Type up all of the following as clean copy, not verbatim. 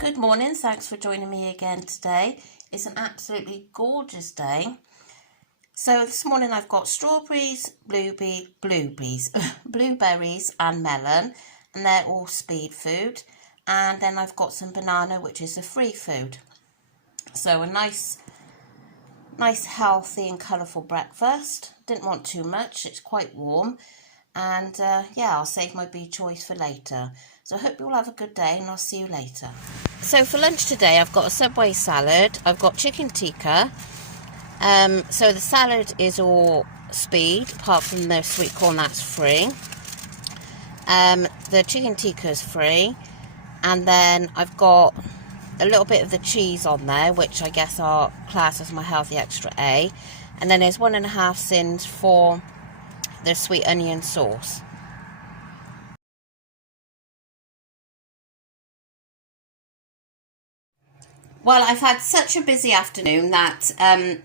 Good morning, thanks for joining me again today. It's an absolutely gorgeous day. So this morning I've got strawberries, blueberries and melon, and they're all speed food. And then I've got some banana, which is a free food. So a nice healthy and colourful breakfast. Didn't want too much, it's quite warm. And yeah, I'll save my bee choice for later. So I hope you all have a good day and I'll see you later. So for lunch today I've got a Subway salad, I've got chicken tikka. So the salad is all speed, apart from the sweet corn, that's free. The chicken tikka is free. And then I've got a little bit of the cheese on there, which I guess are classed as my healthy extra A. And then there's 1.5 cents for the sweet onion sauce. Well, I've had such a busy afternoon that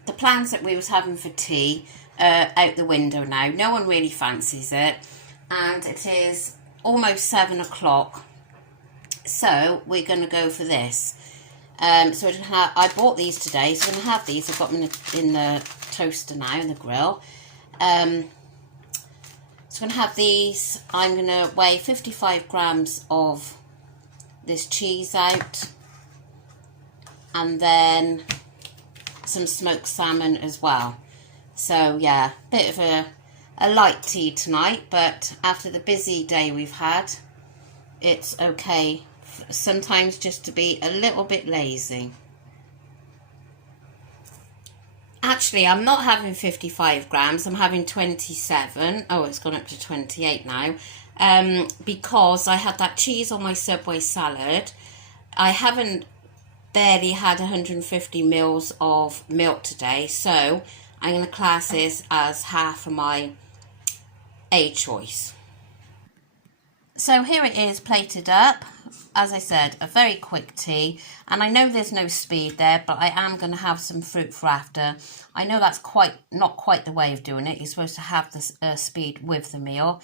the plans that we was having for tea are out the window now. No one really fancies it, and it is almost 7 o'clock. So we're going to go for this. So I bought these today, so I'm going to have these. I've got them in the toaster now, in the grill. So I'm going to have these. I'm going to weigh 55 grams of this cheese out. And then some smoked salmon as well. So yeah, bit of a light tea tonight. But after the busy day we've had, it's okay sometimes just to be a little bit lazy. Actually, I'm not having 55 grams, I'm having 27. Oh, it's gone up to 28 now. Because I had that cheese on my Subway salad. I haven't barely had 150 mils of milk today. So I'm going to class this as half of my A choice. So here it is plated up. As I said, a very quick tea, and I know there's no speed there, but I am going to have some fruit for after. I know that's not quite the way of doing it. You're supposed to have the speed with the meal,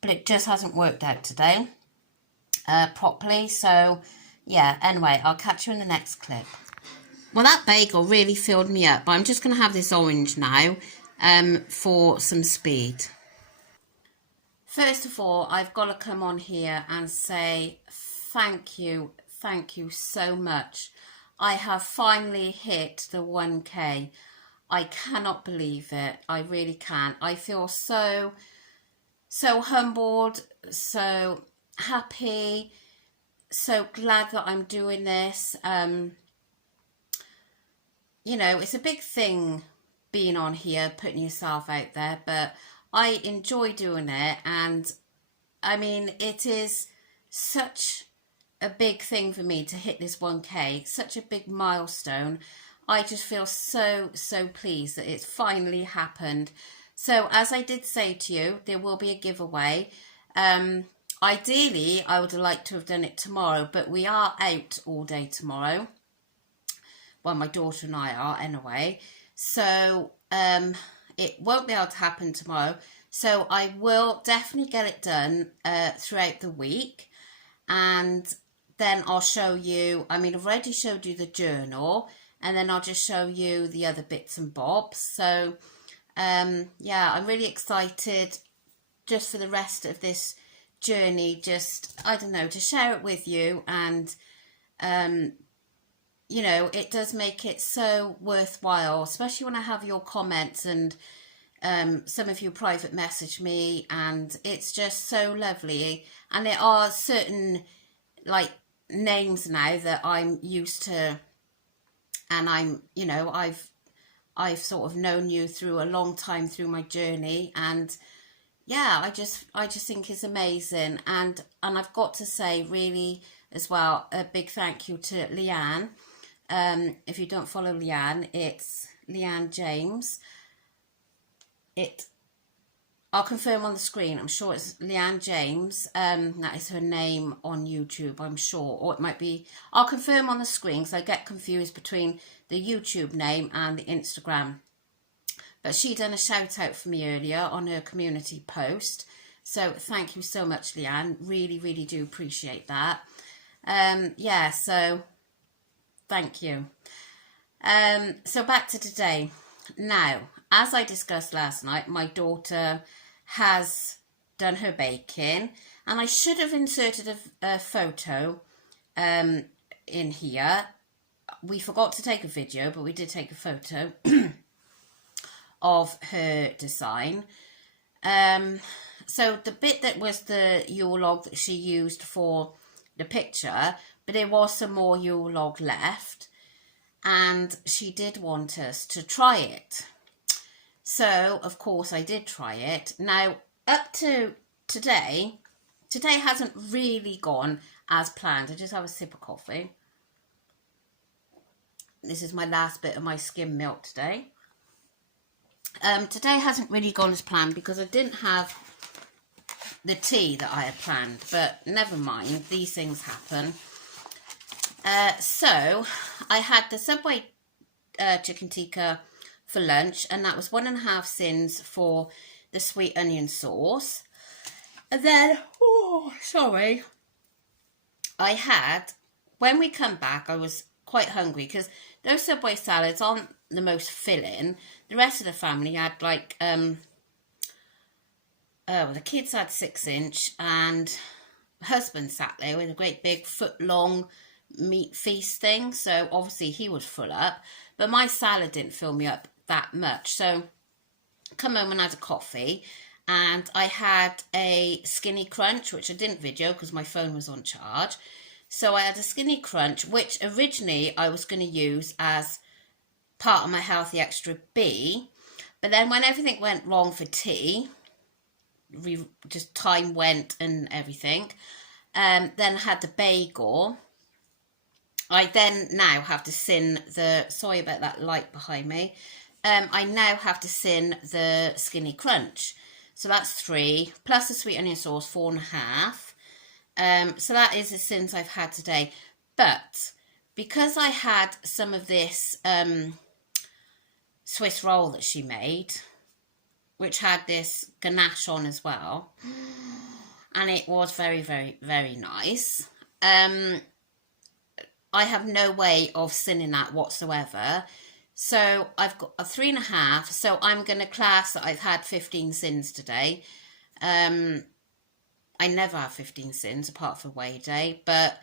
but it just hasn't worked out today properly. So yeah, anyway, I'll catch you in the next clip. Well, that bagel really filled me up, but I'm just going to have this orange now for some speed. First of all, I've got to come on here and say thank you so much. I have finally hit the 1K. I cannot believe it. I really can't. I feel so humbled, so happy, so glad that I'm doing this. You know, it's a big thing being on here, putting yourself out there, but I enjoy doing it. And I mean, it is such a big thing for me to hit this 1K, such a big milestone. I just feel so pleased that it's finally happened. So as I did say to you, there will be a giveaway. Ideally, I would have liked to have done it tomorrow, but we are out all day tomorrow. Well, my daughter and I are anyway. So it won't be able to happen tomorrow. So I will definitely get it done throughout the week. And then I'll show you, I mean, I've already showed you the journal, and then I'll just show you the other bits and bobs. So yeah, I'm really excited just for the rest of this journey, just, I don't know, to share it with you. And you know, it does make it so worthwhile, especially when I have your comments, and some of you private message me, and it's just so lovely. And there are certain like names now that I'm used to, and I'm, you know, I've sort of known you through a long time through my journey. And yeah, I just think it's amazing. And I've got to say, really, as well, a big thank you to Leanne. If you don't follow Leanne, it's Leanne James. I'll confirm on the screen. I'm sure it's Leanne James. That is her name on YouTube, I'm sure. Or it might be... I'll confirm on the screen, because I get confused between the YouTube name and the Instagram. But she done a shout out for me earlier on her community post. So thank you so much, Leanne. Really do appreciate that. Yeah, so thank you. So back to today. Now, as I discussed last night, my daughter has done her baking, and I should have inserted a photo in here. We forgot to take a video, but we did take a photo of her design. So the bit that was the Yule log that she used for the picture, but there was some more Yule log left, and she did want us to try it. So, of course, I did try it. Now, up to today hasn't really gone as planned. I just have a sip of coffee. This is my last bit of my skim milk today. Today hasn't really gone as planned because I didn't have the tea that I had planned, but never mind, these things happen. So I had the Subway chicken tikka for lunch, and that was 1.5 sins for the sweet onion sauce. And then, I had, when we come back, I was quite hungry because those Subway salads aren't the most filling. The rest of the family had like, the kids had 6-inch, and husband sat there with a great big foot-long meat feast thing, so obviously he was full up, but my salad didn't fill me up that much. So come home and had a coffee, and I had a skinny crunch, which I didn't video because my phone was on charge. So I had a skinny crunch, which originally I was going to use as part of my Healthy Extra B, but then when everything went wrong for tea, just time went and everything, then I had the bagel. I then now have to sin the, sorry about that light behind me, I now have to sin the skinny crunch. So that's 3, plus the sweet onion sauce, 4.5. So that is the sins I've had today. But because I had some of this Swiss roll that she made, which had this ganache on as well, and it was very, very, very nice. I have no way of sinning that whatsoever. So I've got a 3.5. So I'm going to class that I've had 15 sins today. I never have 15 sins apart from weigh day, but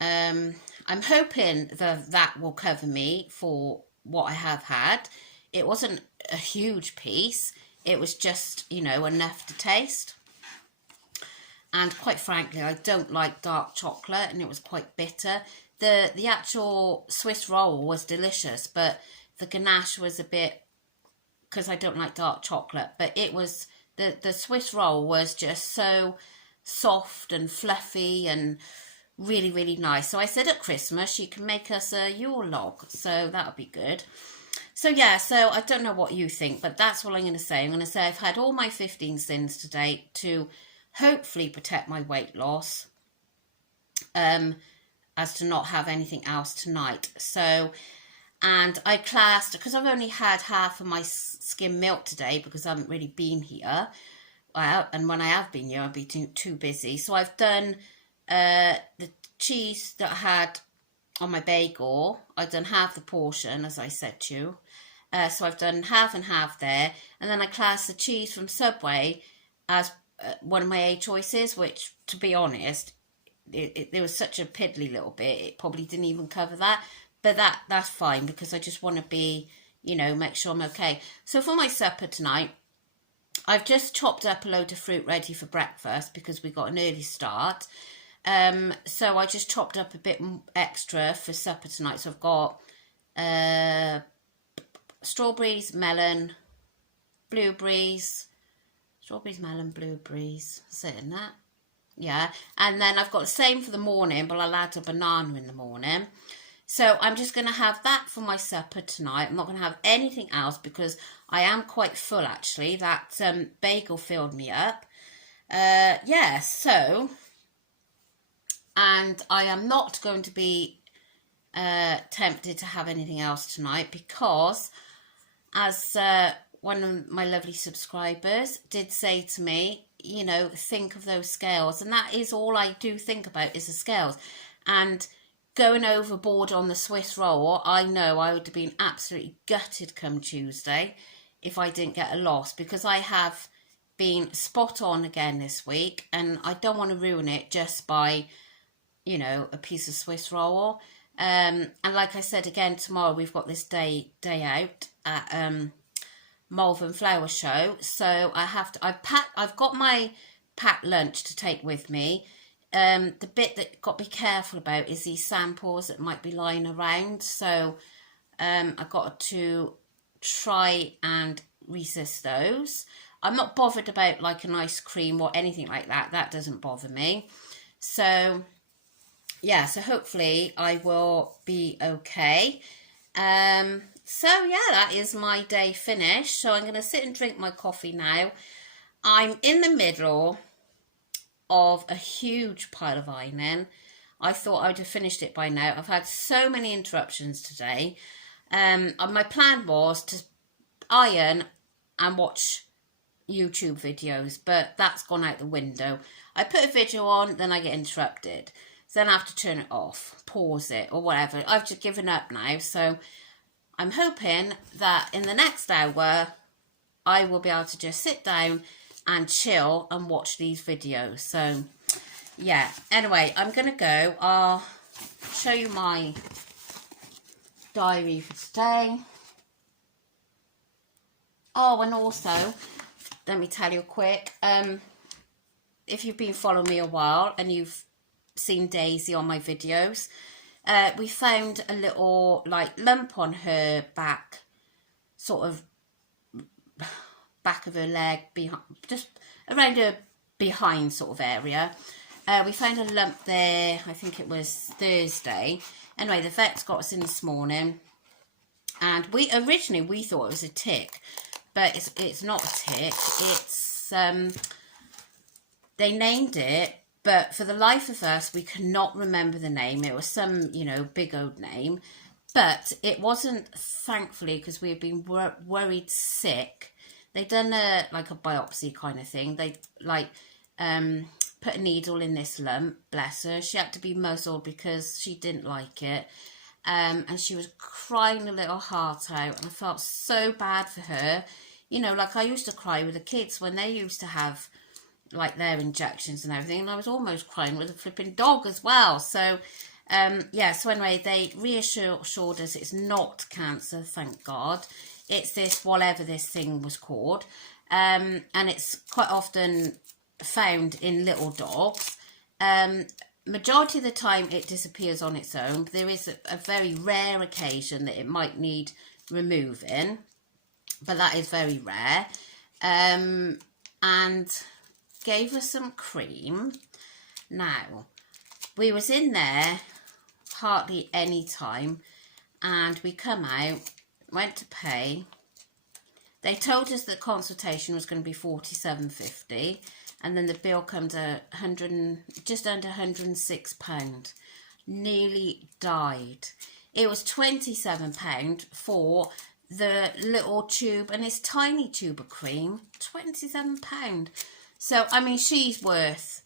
I'm hoping that will cover me for what I have had. It wasn't a huge piece. It was just, enough to taste. And quite frankly, I don't like dark chocolate, and it was quite bitter. The actual Swiss roll was delicious, but the ganache was a bit, because I don't like dark chocolate, but it was, the Swiss roll was just so soft and fluffy and really, really nice. So I said at Christmas she can make us a Yule log, so that'll be good. So yeah, so I don't know what you think, but that's what I'm going to say. I'm going to say I've had all my 15 sins to date to hopefully protect my weight loss, as to not have anything else tonight. So, and I classed, because I've only had half of my skim milk today because I haven't really been here. Well, and when I have been here, I've been too busy. So I've done the cheese that I had on my bagel. I've done half the portion, as I said to you. So I've done half and half there. And then I classed the cheese from Subway as one of my A choices, which, to be honest, there was such a piddly little bit, it probably didn't even cover that. But that's fine, because I just want to be, make sure I'm okay. So for my supper tonight, I've just chopped up a load of fruit ready for breakfast because we got an early start. So I just chopped up a bit extra for supper tonight. So I've got strawberries, melon, blueberries, melon, blueberries, saying that. Yeah, and then I've got the same for the morning, but I'll add a banana in the morning. So I'm just going to have that for my supper tonight. I'm not going to have anything else because I am quite full, actually. That bagel filled me up. Yeah, so, and I am not going to be tempted to have anything else tonight because, as one of my lovely subscribers did say to me, you know, think of those scales. And that is all I do think about, is the scales. And going overboard on the Swiss roll, I know I would have been absolutely gutted come Tuesday if I didn't get a loss, because I have been spot on again this week, and I don't want to ruin it just by, you know, a piece of Swiss roll. And like I said, again, tomorrow we've got this day out at Malvern Flower Show, so I've got my packed lunch to take with me. The bit that got to be careful about is these samples that might be lying around, so I've got to try and resist those. I'm not bothered about like an ice cream or anything like that. That doesn't bother me. So yeah, so hopefully I will be okay. So yeah, that is my day finished. So I'm going to sit and drink my coffee now. I'm in the middle of a huge pile of ironing. I thought I'd have finished it by now. I've had so many interruptions today. My plan was to iron and watch YouTube videos, but that's gone out the window. I put a video on, then I get interrupted. Then I have to turn it off, pause it, or whatever. I've just given up now, so I'm hoping that in the next hour, I will be able to just sit down and chill and watch these videos. So, yeah. Anyway, I'm going to go. I'll show you my diary for today. Oh, and also, let me tell you quick. If you've been following me a while and you've seen Daisy on my videos, we found a little like lump on her back, sort of back of her leg, behind, just around her behind sort of area. We found a lump there, I think it was Thursday. Anyway, the vet's got us in this morning, and we originally thought it was a tick, but it's not a tick. It's they named it, but for the life of us, we cannot remember the name. It was some, you know, big old name, but it wasn't, thankfully, because we had been worried sick. They'd done like a biopsy kind of thing. They put a needle in this lump, bless her. She had to be muzzled because she didn't like it. And she was crying a little heart out, and I felt so bad for her. You know, like I used to cry with the kids when they used to have like their injections and everything, and I was almost crying with a flipping dog as well. So yeah, so anyway, they reassured us it's not cancer, thank God. It's this, whatever this thing was called, and it's quite often found in little dogs. Majority of the time it disappears on its own, but there is a very rare occasion that it might need removing, but that is very rare. And gave us some cream. Now, we was in there hardly any time, and we come out, went to pay. They told us that consultation was going to be $47.50, and then the bill comes to just under £106. Nearly died. It was £27 for the little tube, and it's tiny tube of cream. £27. So, I mean, she's worth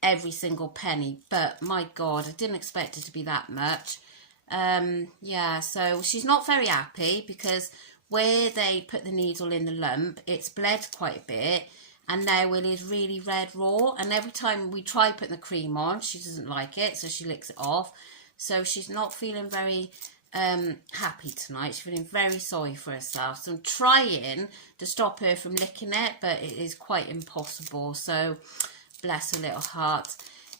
every single penny, but my God, I didn't expect it to be that much. Yeah, so she's not very happy because where they put the needle in the lump, it's bled quite a bit, and now it is really red raw, and every time we try putting the cream on, she doesn't like it, so she licks it off. So she's not feeling very happy tonight. She's feeling very sorry for herself. So I'm trying to stop her from licking it, but it is quite impossible. So bless her little heart.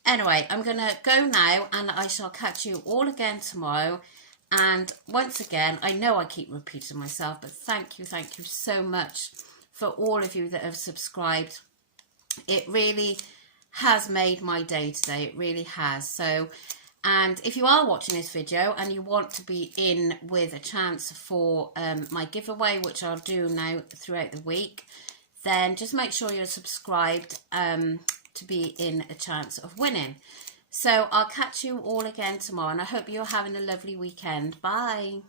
Anyway, I'm going to go now, and I shall catch you all again tomorrow. And once again, I know I keep repeating myself, but thank you so much for all of you that have subscribed. It really has made my day today. It really has. So, and if you are watching this video and you want to be in with a chance for my giveaway, which I'll do now throughout the week, then just make sure you're subscribed to be in a chance of winning. So I'll catch you all again tomorrow, and I hope you're having a lovely weekend. Bye.